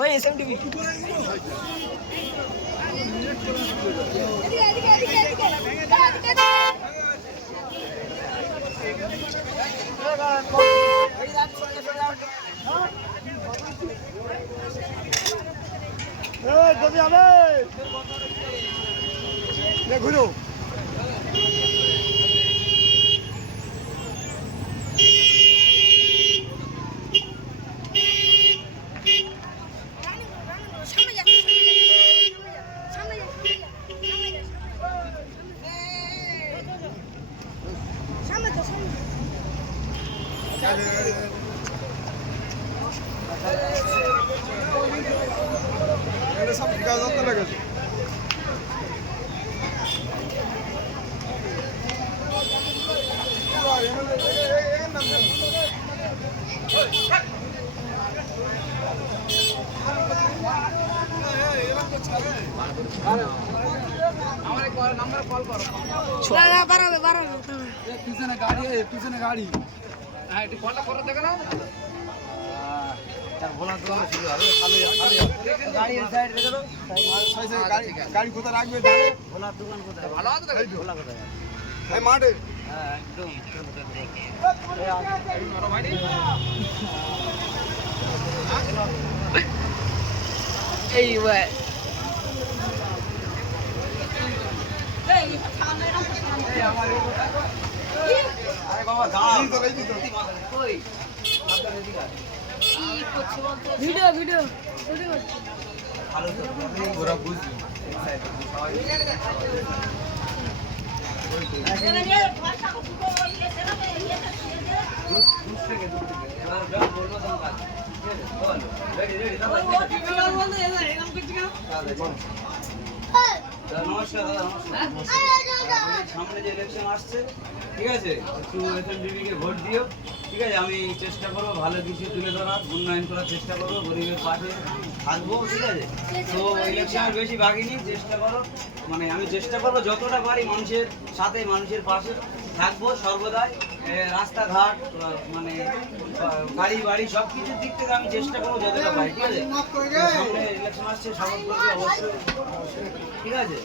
ওই এসএমটিভি ঘুরো সব গাছ লাগাচ্ছে পিছনে গাড়ি হ্যাঁ একটু কলটা করে দেখে না গাড়ি কোথায় রাখবে ভালো আছে মাঠে এই ভিডিও ভিডিও ভিডিও নমস্কার দাদা সামনে যে ইলেকশন আসছে ঠিক আছে একটু এসএমডিবিকে ভোট দিও ঠিক আছে আমি চেষ্টা করবো ভালো কিছু তুলে ধরার উন্নয়ন করার চেষ্টা করবো গরিবের পাশে থাকবো ঠিক আছে তো ইলেকশনের বেশি বাকি নেই চেষ্টা করো মানে আমি চেষ্টা করবো যতটা পারি মানুষের সাথে মানুষের পাশে থাকবো সর্বদাই রাস্তাঘাট মানে গাড়ি বাড়ি সব কিছুর দিক থেকে আমি চেষ্টা করবো যতটা পারি ঠিক আছে সামনে ইলেকশন আসছে শপথ করবো অবশ্যই ঠিক আছে